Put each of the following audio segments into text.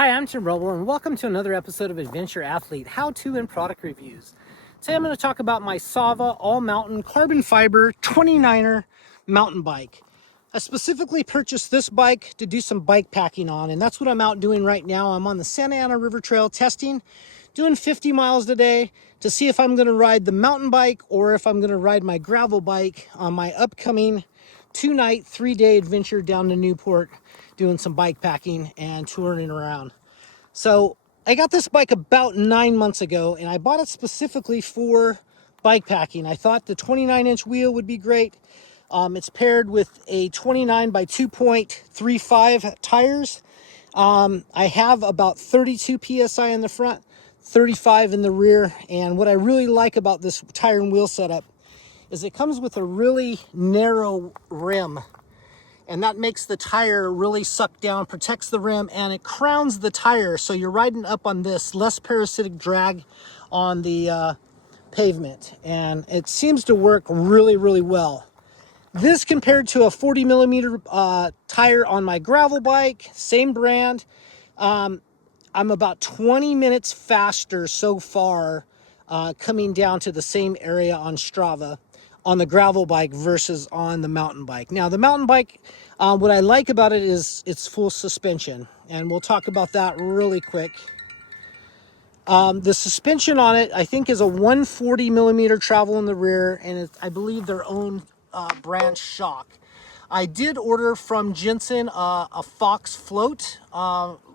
Hi, I'm Tim Roble, and welcome to another episode of Adventure Athlete How-To and Product Reviews. Today I'm going to talk about my Sava all-mountain carbon fiber 29er mountain bike. I specifically purchased this bike to do some bike packing on, and that's what I'm out doing right now. I'm on the Santa Ana River Trail testing, doing 50 miles a day to see if I'm going to ride the mountain bike or if I'm going to ride my gravel bike on my upcoming 2-night, 3-day adventure down to Newport, doing some bike packing and touring around. So I got this bike about 9 months ago, and I bought it specifically for bike packing. I thought the 29-inch wheel would be great. It's paired with a 29 by 2.35 tires. I have about 32 PSI in the front, 35 in the rear. And what I really like about this tire and wheel setup is it comes with a really narrow rim, and that makes the tire really suck down, protects the rim, and it crowns the tire. So you're riding up on this, less parasitic drag on the pavement. And it seems to work really, really well. This compared to a 40 millimeter tire on my gravel bike, same brand. I'm about 20 minutes faster so far coming down to the same area on Strava on the gravel bike versus on the mountain bike. Now, the mountain bike, what I like about it is its full suspension, and we'll talk about that really quick. The suspension on it, I think, is a 140 millimeter travel in the rear, and it's, I believe, their own brand shock. I did order from Jensen a Fox float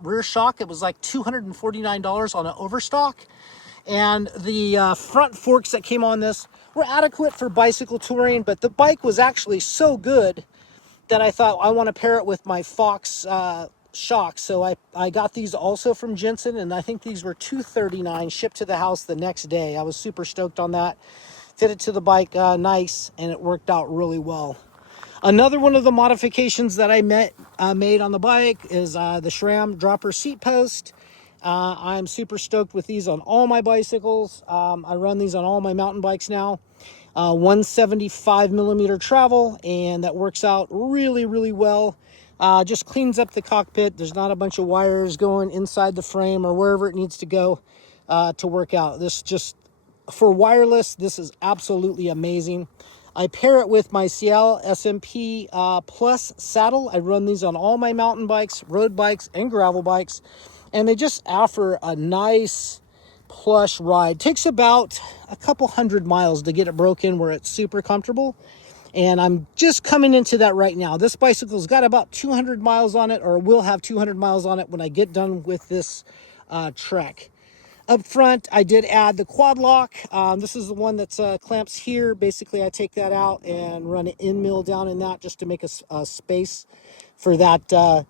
rear shock. It was like $249 on an overstock. And the front forks that came on this were adequate for bicycle touring, but the bike was actually so good that I thought I want to pair it with my Fox shocks. So I got these also from Jensen, and I think these were $239 shipped to the house the next day. I was super stoked on that. Fitted to the bike nice, and it worked out really well. Another one of the modifications that I made on the bike is the SRAM dropper seat post. I'm super stoked with these on all my bicycles. I run these on all my mountain bikes now. 175 millimeter travel, and that works out really, really well. Just cleans up the cockpit. There's not a bunch of wires going inside the frame or wherever it needs to go to work out. This just, for wireless, this is absolutely amazing. I pair it with my Cial SMP Plus saddle. I run these on all my mountain bikes, road bikes, and gravel bikes. And they just offer a nice plush ride. Takes about a couple 100 miles to get it broken where it's super comfortable. And I'm just coming into that right now. This bicycle's got about 200 miles on it, or will have 200 miles on it when I get done with this trek. Up front, I did add the quad lock. This is the one that's clamps here. Basically, I take that out and run an end mill down in that just to make a space for that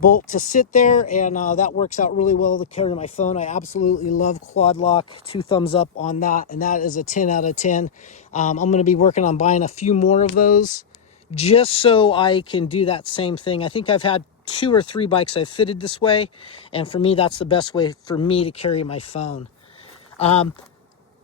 bolt to sit there, and that works out really well to carry my phone. I absolutely love quad lock. 2 thumbs up on that, and that is a 10 out of 10. I'm going to be working on buying a few more of those just so I can do that same thing. I think I've had 2 or 3 bikes I've fitted this way, and for me, that's the best way for me to carry my phone. One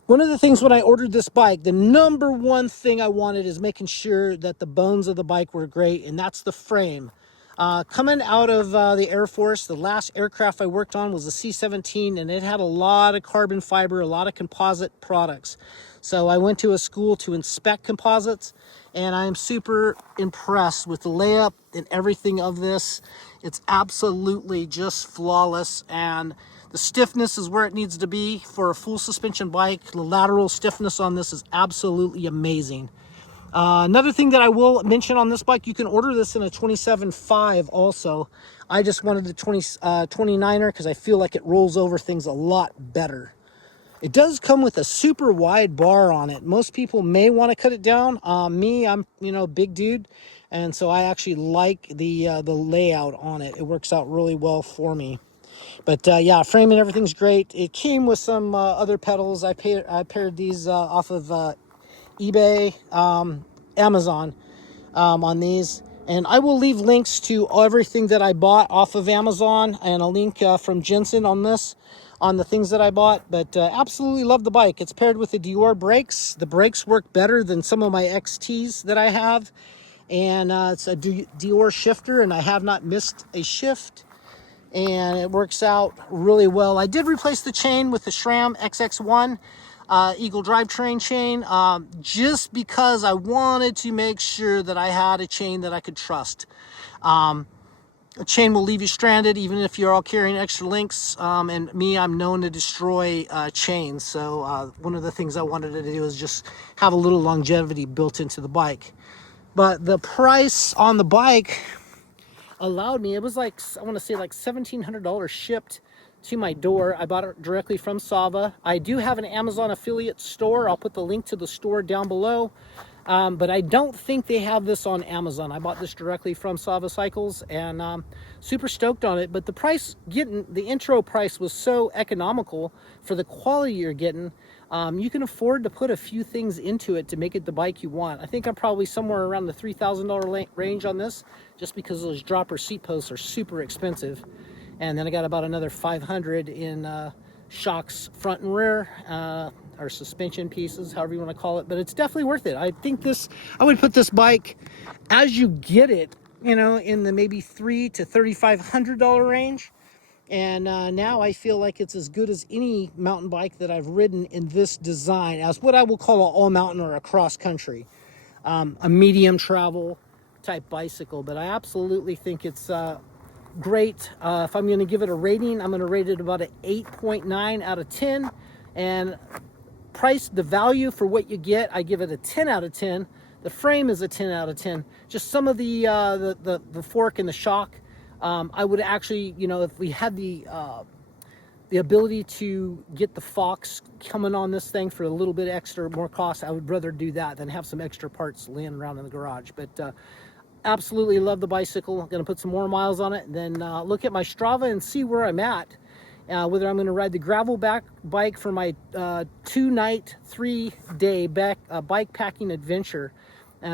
of the things when I ordered this bike, the number one thing I wanted is making sure that the bones of the bike were great, and that's the frame. Coming out of the Air Force, the last aircraft I worked on was the C-17, and it had a lot of carbon fiber, a lot of composite products. So I went to a school to inspect composites, and I'm super impressed with the layup and everything of this. It's absolutely just flawless, and the stiffness is where it needs to be for a full suspension bike. The lateral stiffness on this is absolutely amazing. Another thing that I will mention on this bike, you can order this in a 27.5 also. I just wanted the 29er because I feel like it rolls over things a lot better. It does come with a super wide bar on it. Most people may want to cut it down. Me, I'm big dude, and so I actually like the layout on it. It works out really well for me. But yeah, frame and everything's great. It came with some other pedals. I paired these off of eBay, Amazon on these. And I will leave links to everything that I bought off of Amazon and a link from Jensen on this, on the things that I bought. But absolutely love the bike. It's paired with the Dior brakes. The brakes work better than some of my XTs that I have. And it's a Dior shifter, and I have not missed a shift. and it works out really well. I did replace the chain with the SRAM XX1 Eagle drivetrain chain, just because I wanted to make sure that I had a chain that I could trust. A chain will leave you stranded even if you're all carrying extra links, and me, I'm known to destroy chains. So one of the things I wanted to do is just have a little longevity built into the bike. But the price on the bike allowed me, it was like, I want to say like $1,700 shipped to my door. I bought it directly from Sava. I do have an Amazon affiliate store. I'll put the link to the store down below. But I don't think they have this on Amazon. I bought this directly from Sava Cycles, and super stoked on it. But the price, the intro price was so economical for the quality you're getting. You can afford to put a few things into it to make it the bike you want. I think I'm probably somewhere around the $3,000 range on this, just because those dropper seat posts are super expensive. And then I got about another 500 in shocks front and rear, or suspension pieces, however you want to call it. But it's definitely worth it. I think I would put this bike, as you get it, you know, in the maybe $3,000 to $3,500 range. And now I feel like it's as good as any mountain bike that I've ridden in this design, as what I will call an all mountain or a cross country, a medium travel type bicycle. But I absolutely think it's great. If I'm going to give it a rating, I'm going to rate it about an 8.9 out of 10. And price, the value for what you get, I give it a 10 out of 10. The frame is a 10 out of 10. Just some of the fork and the shock, I would actually, you know, if we had the ability to get the Fox coming on this thing for a little bit extra more cost, I would rather do that than have some extra parts laying around in the garage. But absolutely love the bicycle. I'm going to put some more miles on it, and then look at my Strava and see where I'm at. Whether I'm going to ride the gravel bike for my 2-night, 3-day bike packing adventure.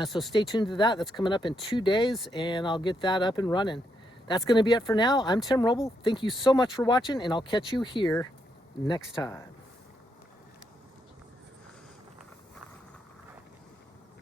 So stay tuned to that. That's coming up in 2 days, and I'll get that up and running. That's going to be it for now. I'm Tim Roble. Thank you so much for watching, and I'll catch you here next time.